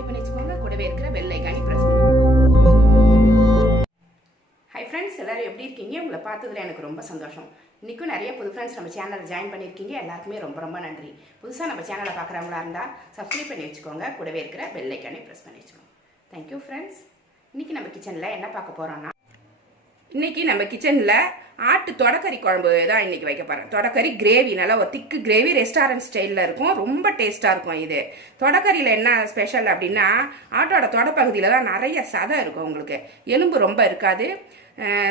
Subscribe பண்ணி வச்சுக்கோங்க கூடவே இருக்கிற பெல் ஐக்கானி ப்ரெஸ் ஹை ஃப்ரெண்ட்ஸ் எல்லாரும் எப்படி இருக்கீங்க? உங்களை பார்த்ததுல எனக்கு ரொம்ப சந்தோஷம். இன்றைக்கும் நிறைய புது ஃப்ரெண்ட்ஸ் நம்ம சேனலில் ஜாயின் பண்ணியிருக்கீங்க. எல்லாருக்குமே ரொம்ப ரொம்ப நன்றி. புதுசாக நம்ம சேனலை பார்க்குறவங்களா இருந்தால் சப்ஸ்கிரைப் பண்ணி வச்சுக்கோங்க. கூடவே இருக்கிற பெல் ஐக்கானி ப்ரெஸ் பண்ணி வச்சுக்கோங்க. தேங்க்யூ ஃப்ரெண்ட்ஸ் இன்றைக்கி நம்ம கிச்சனில் என்ன பார்க்க போகிறோன்னா இன்னைக்கு நம்ம கிச்சனில் ஆட்டு தொடக்கறி குழம்பு தான் இன்னைக்கு வைக்க போகிறேன் தொடக்கறி கிரேவி நல்லா ஒரு திக்கு கிரேவி ரெஸ்டாரண்ட் ஸ்டைலில் இருக்கும். ரொம்ப டேஸ்ட்டாக இருக்கும் இது. தொடக்கறியில் என்ன ஸ்பெஷல் அப்படின்னா ஆட்டோட தொடப்பகுதியில் தான் நிறைய சதை இருக்கும் உங்களுக்கு. எலும்பு ரொம்ப இருக்காது.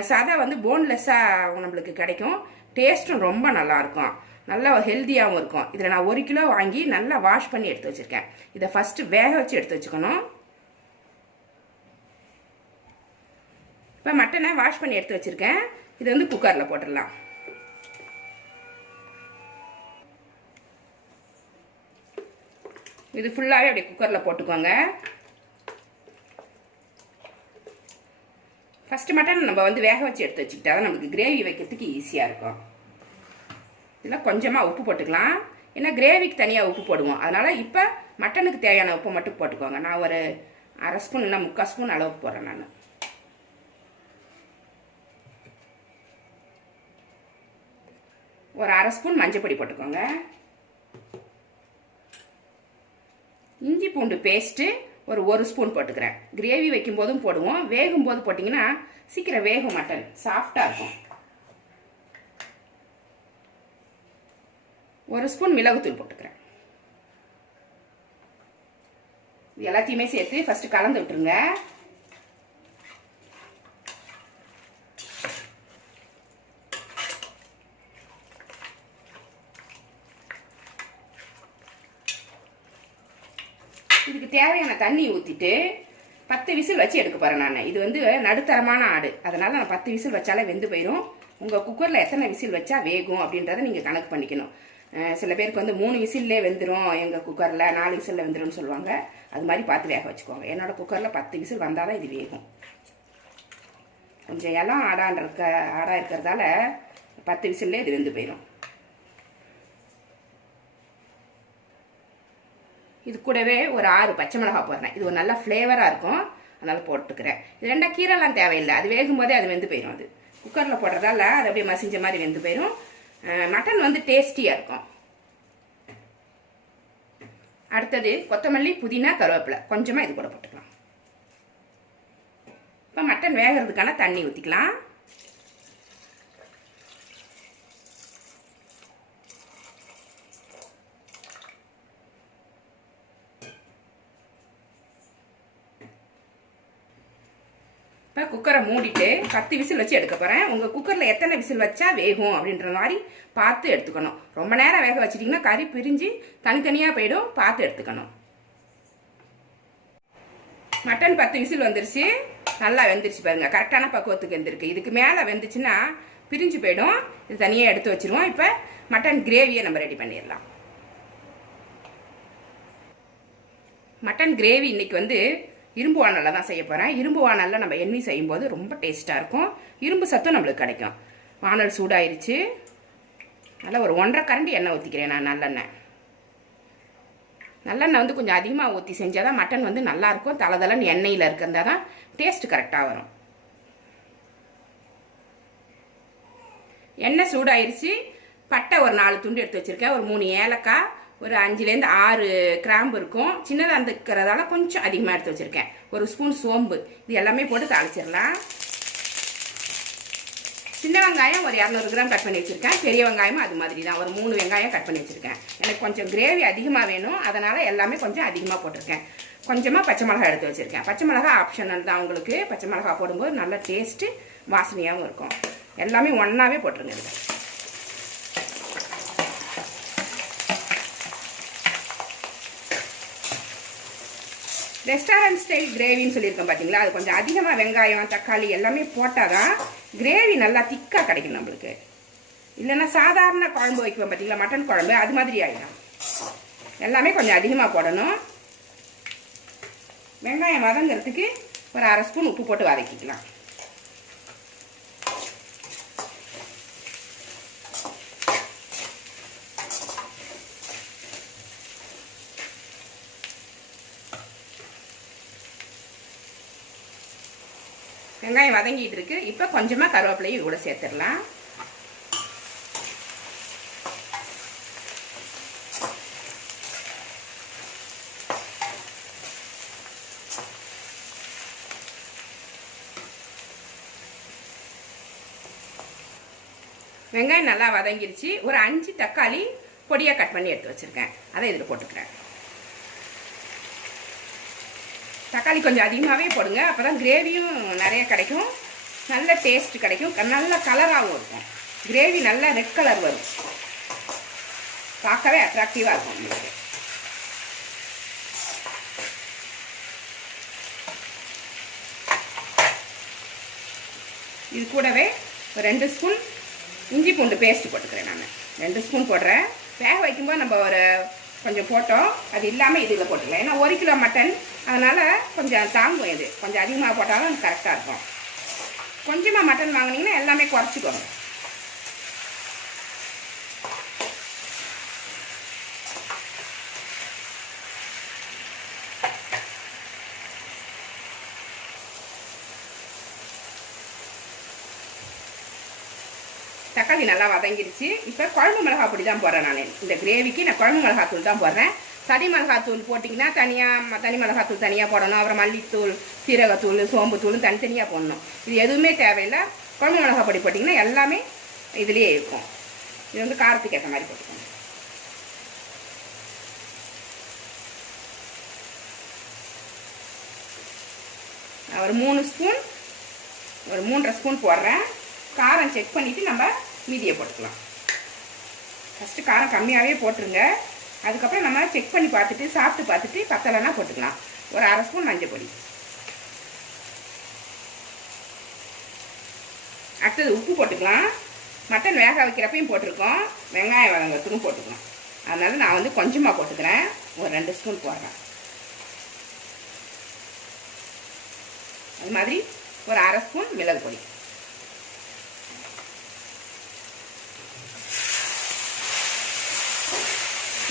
சதை வந்து போன்லெஸ்ஸாக நம்மளுக்கு கிடைக்கும். டேஸ்ட்டும் ரொம்ப நல்லாயிருக்கும் நல்லா ஹெல்த்தியாகவும் இருக்கும். இதில் நான் ஒரு கிலோ வாங்கி நல்லா வாஷ் பண்ணி எடுத்து வச்சுருக்கேன். இதை ஃபஸ்ட்டு வேக வச்சு எடுத்து வச்சுக்கணும். இப்போ மட்டனை வாஷ் பண்ணி எடுத்து வச்சுருக்கேன். இது வந்து குக்கரில் போட்டுடலாம். இது ஃபுல்லாகவே அப்படியே குக்கரில் போட்டுக்கோங்க. ஃபஸ்ட்டு மட்டன் நம்ம வந்து வேக வச்சு எடுத்து வச்சுக்கிட்டா தான் நமக்கு கிரேவி வைக்கிறதுக்கு ஈஸியாக இருக்கும். இதில் கொஞ்சமாக உப்பு போட்டுக்கலாம். ஏன்னா கிரேவிக்கு தனியாக உப்பு போடுவோம். அதனால் இப்போ மட்டனுக்கு தேவையான உப்பு மட்டும் போட்டுக்கோங்க. நான் ஒரு அரை ஸ்பூன் இல்லை முக்கால் ஸ்பூன் அளவுக்கு போடுறேன் நான். ஒரு அரை ஸ்பூன் மஞ்சப்பொடி போட்டுக்கோங்க. இஞ்சி பூண்டு பேஸ்ட்டு ஒரு ஒரு ஸ்பூன் போட்டுக்கிறேன். கிரேவி வைக்கும் போதும் போடுவோம். வேகும் போது போட்டிங்கன்னா சீக்கிரம் வேகும் மட்டன். சாஃப்டாக இருக்கும். ஒரு ஸ்பூன் மிளகுத்தூள் போட்டுக்கிறேன். இது எல்லாத்தையுமே சேர்த்து ஃபஸ்ட்டு கலந்து விட்டுருங்க. இதுக்கு தேவையான தண்ணி ஊற்றிட்டு பத்து விசில் வச்சு எடுக்க போகிறேன் நான். இது வந்து நடுத்தரமான ஆடு. அதனால் நான் பத்து விசில் வச்சாலே வெந்து போயிடும் உங்கள் குக்கரில் எத்தனை விசில் வச்சா வேகும் அப்படின்றத நீங்கள் கணக்கு பண்ணிக்கணும். சில பேருக்கு வந்து மூணு விசில்லே வெந்துடும் எங்கள் குக்கரில் நாலு விசிலில் வெந்துடும் சொல்லுவாங்க. அது மாதிரி பார்த்து வேக வச்சுக்கோங்க. என்னோடய குக்கரில் பத்து விசில் வந்தால் தான் இது வேகும். கொஞ்சம் இலம் ஆடான் இருக்க ஆடாக இருக்கிறதால பத்து விசில்லே இது வெந்து போயிடும் இது கூடவே ஒரு ஆறு பச்சை மிளகா போடுறேன். இது ஒரு நல்ல ஃப்ளேவராக இருக்கும். அதனால் போட்டுக்கிறேன். இது ரெண்டா கீரைலாம் தேவையில்லை. அது வேகும் போதே அது வெந்து போயிடும் அது. குக்கரில் போடுறதால அது அப்படியே மசிஞ்ச மாதிரி வெந்து போயிடும் மட்டன் வந்து டேஸ்டியாக இருக்கும். அடுத்தது கொத்தமல்லி புதினா கருவேப்பிலை. கொஞ்சமாக இது கூட போட்டுக்கலாம். இப்போ மட்டன் வேகிறதுக்கான தண்ணி ஊற்றிக்கலாம் இப்போ குக்கரை மூடிட்டு பத்து விசில் வச்சு எடுக்க போகிறேன் உங்கள் குக்கரில் எத்தனை விசில் வச்சா வேகும் அப்படின்ற மாதிரி பார்த்து எடுத்துக்கணும். ரொம்ப நேரம் வேக வச்சிட்டிங்கன்னா கறி பிரிஞ்சு தனித்தனியாக போயிடும். பார்த்து எடுத்துக்கணும். மட்டன் பத்து விசில் வந்துருச்சு. நல்லா வெந்துருச்சு பாருங்கள் கரெக்டான பக்குவத்துக்கு வெந்திருக்கு. இதுக்கு மேலே வெந்துச்சுன்னா பிரிஞ்சு போயிடும். இது தனியாக எடுத்து வச்சுருவோம். இப்போ மட்டன் கிரேவியை நம்ம ரெடி பண்ணிடலாம். மட்டன் கிரேவி இன்றைக்கி வந்து இரும்பு வானலில் தான் செய்ய போகிறேன் இரும்பு வானலில் நம்ம எண்ணெய் செய்யும்போது ரொம்ப டேஸ்ட்டாக இருக்கும். இரும்பு சத்தும் நம்மளுக்கு கிடைக்கும். வானல் சூடாயிருச்சு. நல்லா ஒரு ஒன்றரை கரண்டி எண்ணெய் ஊற்றிக்கிறேன் நான் நல்லெண்ணெய். நல்லெண்ணெய் வந்து கொஞ்சம் அதிகமாக ஊற்றி செஞ்சால் தான் மட்டன் வந்து நல்லாயிருக்கும். தலதலன்னு எண்ணெயில் இருக்கிறதா தான் டேஸ்ட் கரெக்டாக வரும். எண்ணெய் சூடாயிருச்சு. பட்டை ஒரு நாலு துண்டு எடுத்து வச்சுருக்கேன். ஒரு மூணு ஏலக்காய் ஒரு அஞ்சுலேருந்து ஆறு கிராம்பு இருக்கும். சின்னதாக இருக்கிறதால கொஞ்சம் அதிகமாக எடுத்து வச்சுருக்கேன். ஒரு ஸ்பூன் சோம்பு. இது எல்லாமே போட்டு தாளிச்சிடலாம். சின்ன வெங்காயம் ஒரு இரநூறு கிராம் கட் பண்ணி வச்சுருக்கேன். பெரிய வெங்காயமும் அது மாதிரி தான். ஒரு மூணு வெங்காயம் கட் பண்ணி வச்சுருக்கேன். எனக்கு கொஞ்சம் கிரேவி அதிகமாக வேணும். அதனால் எல்லாமே கொஞ்சம் அதிகமாக போட்டிருக்கேன். கொஞ்சமாக பச்சை மிளகா எடுத்து வச்சுருக்கேன். பச்சை மிளகா ஆப்ஷனல் தான் உங்களுக்கு. பச்சை மிளகா போடும்போது நல்ல டேஸ்ட்டு வாசனையாகவும் இருக்கும். எல்லாமே ஒன்றாவே போட்டுருங்க ரெஸ்டாரண்ட் ஸ்டைல் கிரேவின்னு சொல்லியிருக்கேன் பார்த்தீங்களா அது கொஞ்சம் அதிகமாக வெங்காயம் தக்காளி எல்லாமே போட்டால் தான் கிரேவி நல்லா திக்காக கிடைக்கும் நம்மளுக்கு. இல்லைன்னா சாதாரண குழம்பு வைக்குவோம் பார்த்தீங்களா மட்டன் குழம்பு அது மாதிரி ஆகிடும் எல்லாமே கொஞ்சம் அதிகமாக போடணும். வெங்காயம் வதங்கிறதுக்கு ஒரு அரை ஸ்பூன் உப்பு போட்டு வதக்கிக்கலாம். வெங்காயம் வதங்கிட்டு இருக்கு. இப்போ கொஞ்சமாக கருவேப்பிலையும் கூட சேர்த்துடலாம். வெங்காயம் நல்லா வதங்கிருச்சு. ஒரு அஞ்சு தக்காளி பொடியாக கட் பண்ணி எடுத்து வச்சுருக்கேன். அதை இதில் போட்டுக்கிறேன். தக்காளி கொஞ்சம் அதிகமாகவே போடுங்க. அப்போ தான் கிரேவியும் நிறைய கிடைக்கும். நல்ல டேஸ்ட் கிடைக்கும். நல்ல கலராகவும் இருக்கும். கிரேவி நல்லா ரெட் கலர் வரும். பார்க்கவே அட்ராக்டிவாக இருக்கும் உங்களுக்கு. இது கூடவே ஒரு ரெண்டு ஸ்பூன் இஞ்சி பூண்டு பேஸ்ட் போட்டுக்கிறேன் நான். ரெண்டு ஸ்பூன் போடுறேன். வேக வைக்கும்போது நம்ம ஒரு கொஞ்சம் போட்டோம். அது இல்லாமல் இதில் போட்டுக்கலாம். ஏன்னா ஒரு கிலோ மட்டன் அதனால் கொஞ்சம் தாங்கும் இது. கொஞ்சம் அதிகமாக போட்டாலும் கரெக்டாக இருக்கும். கொஞ்சமாக மட்டன் வாங்கினீங்கன்னா எல்லாமே குறைச்சிக்கோங்க. தக்காளி நல்லா வதங்கிருச்சு. இப்போ குழம்பு மிளகா பொடி தான் போடுறேன் நான். இந்த கிரேவிக்கு நான் குழம்பு மிளகாத்தூள் தான் போடுறேன். தனி மிளகாத்தூள் போட்டிங்கன்னா தனியாக தனி மிளகாத்தூள் தனியாக போடணும். அப்புறம் மல்லித்தூள் சீரகத்தூள் சோம்புத்தூள் தனித்தனியாக போடணும். இது எதுவுமே தேவையில்லை. குழம்பு மிளகா பொடி போட்டிங்கன்னா எல்லாமே இதுலேயே இருக்கும். இது வந்து காரத்துக்கு ஏற்ற மாதிரி போட்டுக்கணும் ஒரு மூணு ஸ்பூன் ஒரு மூன்றரை ஸ்பூன் போடுறேன். காரம் செக் பண்ணிவிட்டு நம்ம மீதியை போட்டுக்கலாம். ஃபஸ்ட்டு காரம் கம்மியாகவே போட்டுருங்க. அதுக்கப்புறம் நம்ம செக் பண்ணி பார்த்துட்டு சாப்பிட்டு பார்த்துட்டு பத்தலைன்னா போட்டுக்கலாம். ஒரு அரை ஸ்பூன் மஞ்சள் பொடி. அடுத்தது உப்பு போட்டுக்கலாம். மட்டன் வேக வைக்கிறப்பையும் போட்டிருக்கோம். வெங்காயம் வதங்கத்துக்கும் போட்டுக்கலாம். அதனால் நான் வந்து கொஞ்சமாக போட்டுக்கிறேன். ஒரு ரெண்டு ஸ்பூன் போடுறேன். அது மாதிரி ஒரு அரை ஸ்பூன் மிளகு பொடி.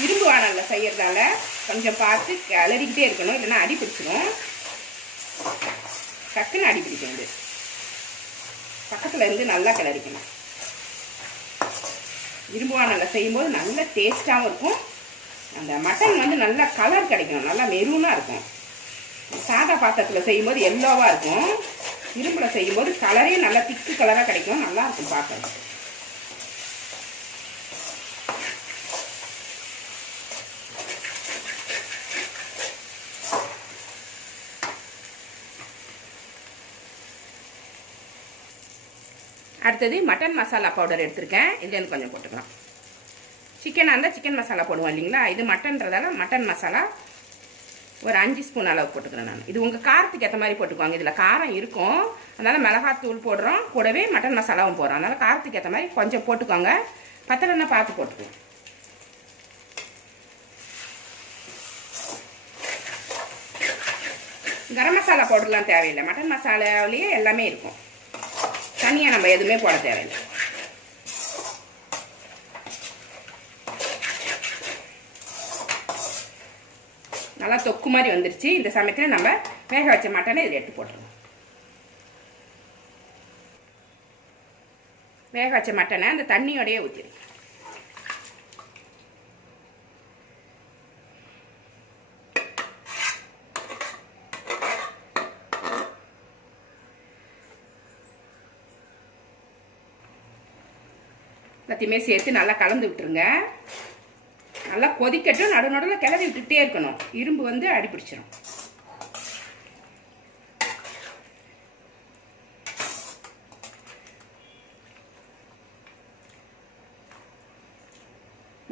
இரும்பு வானலில் செய்கிறதால கொஞ்சம் பார்த்து கிளறிக்கிட்டே இருக்கணும். இல்லைன்னா அடி பிடிச்சிரும். டக்குன்னு அடி பிடிக்கும் இது. பக்கத்தில் இருந்து நல்லா கிளறிக்கணும். இரும்பு வானலில் செய்யும்போது நல்ல டேஸ்ட்டாகவும் இருக்கும். அந்த மட்டன் வந்து நல்லா கலர் கிடைக்கும் நல்லா மெரூனாக இருக்கும். சாதா பாத்திரத்தில் செய்யும்போது எல்லோவாக இருக்கும். இரும்பில் செய்யும்போது கலரே நல்லா திக்கு கலராக கிடைக்கும். நல்லா இருக்கும் பார்க்க அடுத்தது மட்டன் மசாலா பவுடர் எடுத்திருக்கேன். இதுலேருந்து கொஞ்சம் போட்டுக்கலாம். சிக்கனாக இருந்தால் சிக்கன் மசாலா போடுவோம் இல்லைங்களா? இது மட்டன்றதால மட்டன் மசாலா ஒரு அஞ்சு ஸ்பூன் அளவு போட்டுக்கிறேன் நான். இது உங்கள் காரத்துக்கு ஏற்ற மாதிரி போட்டுக்குவாங்க. இதில் காரம் இருக்கும். அதனால் மிளகாத்தூள் போடுறோம். கூடவே மட்டன் மசாலாவும் போடுறோம். அதனால் காரத்துக்கு ஏற்ற மாதிரி கொஞ்சம் போட்டுக்கோங்க. பத்திரன்னா பார்த்து போட்டுக்குவோம் கரம் மசாலா பவுடர்லாம் தேவையில்லை. மட்டன் மசாலாவிலேயே எல்லாமே இருக்கும். தனியாக நம்ம எதுவுமே போட தேவையில்லை. நல்லா தொக்கு மாதிரி வந்துருச்சு. இந்த சமயத்தில் நம்ம வேக வச்ச மட்டனை இதில் எடுத்து போட்டுருவோம். வேக வச்ச மட்டனை அந்த தண்ணியோடையே ஊற்றிடும் எல்லாத்தையுமே சேர்த்து நல்லா கலந்து விட்டுருங்க. நல்லா கொதிக்கட்டும். நடு நடுவில் கிளறி விட்டுட்டே இருக்கணும். இரும்பு வந்து அடி பிடிச்சிரும்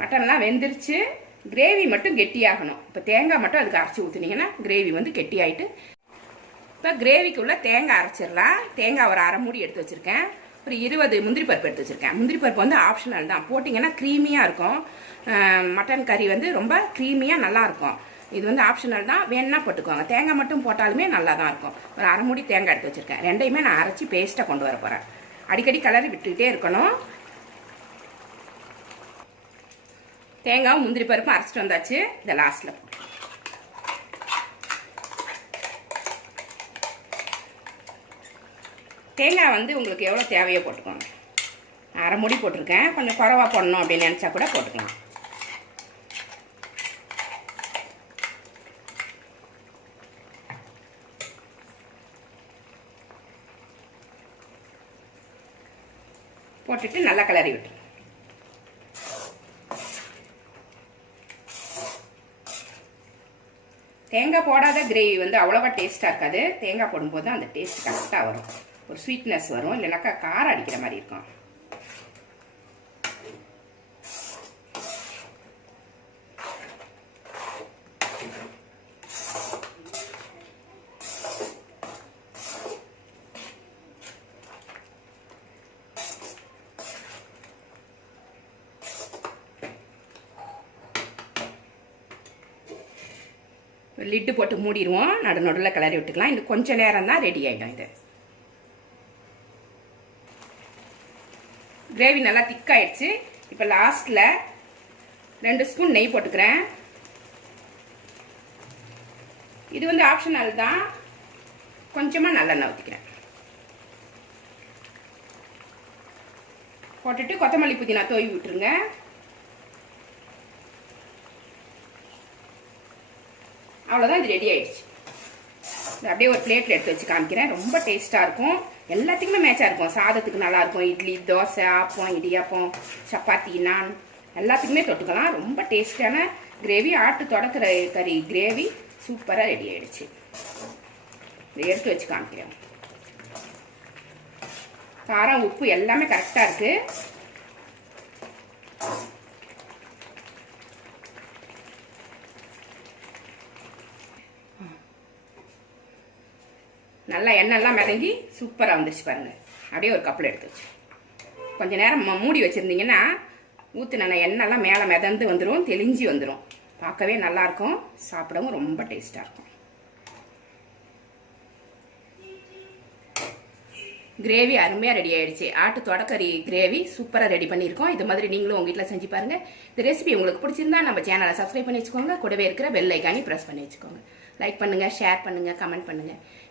மட்டன்லாம் வெந்துருச்சு. கிரேவி மட்டும் கெட்டியாகணும். இப்போ தேங்காய் மட்டும் அதுக்கு அரைச்சி ஊற்றுனீங்கன்னா கிரேவி வந்து கெட்டியாயிட்டு இப்போ கிரேவிக்குள்ளே தேங்காய் அரைச்சிடலாம். தேங்காய் ஒரு அரை மூடி எடுத்து வச்சுருக்கேன். ஒரு இருபது முந்திரி பருப்பு எடுத்து வச்சுருக்கேன். முந்திரி பருப்பு வந்து ஆப்ஷனல் தான். போட்டிங்கன்னா க்ரீமியாக இருக்கும். மட்டன் கறி வந்து ரொம்ப க்ரீமியாக நல்லாயிருக்கும் இது வந்து ஆப்ஷனல் தான். வேணும்னா போட்டுக்கோங்க. தேங்காய் மட்டும் போட்டாலுமே நல்லா தான் இருக்கும். ஒரு அரை மூடி தேங்காய் எடுத்து வச்சுருக்கேன். ரெண்டையுமே நான் அரைச்சி பேஸ்ட்டாக கொண்டு வர போகிறேன் அடிக்கடி கலரி விட்டுக்கிட்டே இருக்கணும். தேங்காவும் முந்திரி பருப்பும் அரைச்சிட்டு வந்தாச்சு. இதை லாஸ்ட்டில் தேங்காய் வந்து உங்களுக்கு எவ்வளோ தேவையோ போட்டுக்கோங்க. அரை முடி போட்டிருக்கேன். கொஞ்சம் குறவா போடணும் அப்படின்னு நினச்சா கூட போட்டுக்கலாம். போட்டுட்டு நல்லா கிளறி விட்டு. தேங்காய் போடாத கிரேவி வந்து அவ்வளோவா டேஸ்ட்டாக இருக்காது. தேங்காய் போடும்போது தான் அந்த டேஸ்ட் கரெக்டாக வரும். ஒரு ஸ்வீட்னஸ் வரும். இல்லைனாக்கா காரம் அடிக்கிற மாதிரி இருக்கும். லிட்டு போட்டு மூடிடுவோம். நடு நடுவில் கிளறி விட்டுக்கலாம். இன்னும் கொஞ்சம் நேரம் தான் ரெடி ஆகிடும் இது. கிரேவி நல்லா திக்காயிடுச்சு இப்போ லாஸ்ட்டில் ரெண்டு ஸ்பூன் நெய் போட்டுக்கிறேன். இது வந்து ஆப்ஷனல் தான். கொஞ்சமாக நல்லெண்ணெய் ஊற்றிக்கிறேன் போட்டுட்டு கொத்தமல்லி புதினா தோய் விட்டுருங்க. அவ்வளோதான் இது ரெடி ஆயிடுச்சு. இது அப்படியே ஒரு பிளேட்டில் எடுத்து வச்சு காமிக்கிறேன். ரொம்ப டேஸ்ட்டாக இருக்கும். எல்லாத்துக்குமே மேட்சாக இருக்கும். சாதத்துக்கு நல்லாயிருக்கும். இட்லி தோசை ஆப்பம் இடியாப்பம் சப்பாத்தி நான் எல்லாத்துக்குமே தொட்டுக்கலாம். ரொம்ப டேஸ்டான கிரேவி ஆட்டு தொடக்கிற கறி கிரேவி சூப்பராக ரெடி ஆகிடுச்சு இதை எடுத்து வச்சு காமிக்கிறேன். காரம் உப்பு எல்லாமே கரெக்டாக இருக்குது நல்லா எண்ணெய்லாம் மிதங்கி சூப்பராக வந்துருச்சு பாருங்கள் அப்படியே ஒரு கப்பில் எடுத்து வச்சு. கொஞ்ச நேரம் மூடி வச்சுருந்தீங்கன்னா ஊற்றுன எண்ணெய்லாம் மேலே மிதந்து வந்துடும் தெளிஞ்சு வந்துடும் பார்க்கவே நல்லாயிருக்கும். சாப்பிடவும் ரொம்ப டேஸ்ட்டாக இருக்கும். கிரேவி அருமையாக ரெடி ஆகிடுச்சு ஆட்டு தொடக்கறி கிரேவி சூப்பராக ரெடி பண்ணியிருக்கோம். இது மாதிரி நீங்களும் உங்கள் வீட்டில் செஞ்சு பாருங்கள் இந்த ரெசிபி உங்களுக்கு பிடிச்சிருந்தா நம்ம சேனலை சப்ஸ்கிரைப் பண்ணி வச்சுக்கோங்க. கூடவே இருக்கிற பெல் ஐக்கானி ப்ரெஸ் பண்ணி வச்சுக்கோங்க. லைக் பண்ணுங்கள் ஷேர் பண்ணுங்கள் கமெண்ட் பண்ணுங்கள்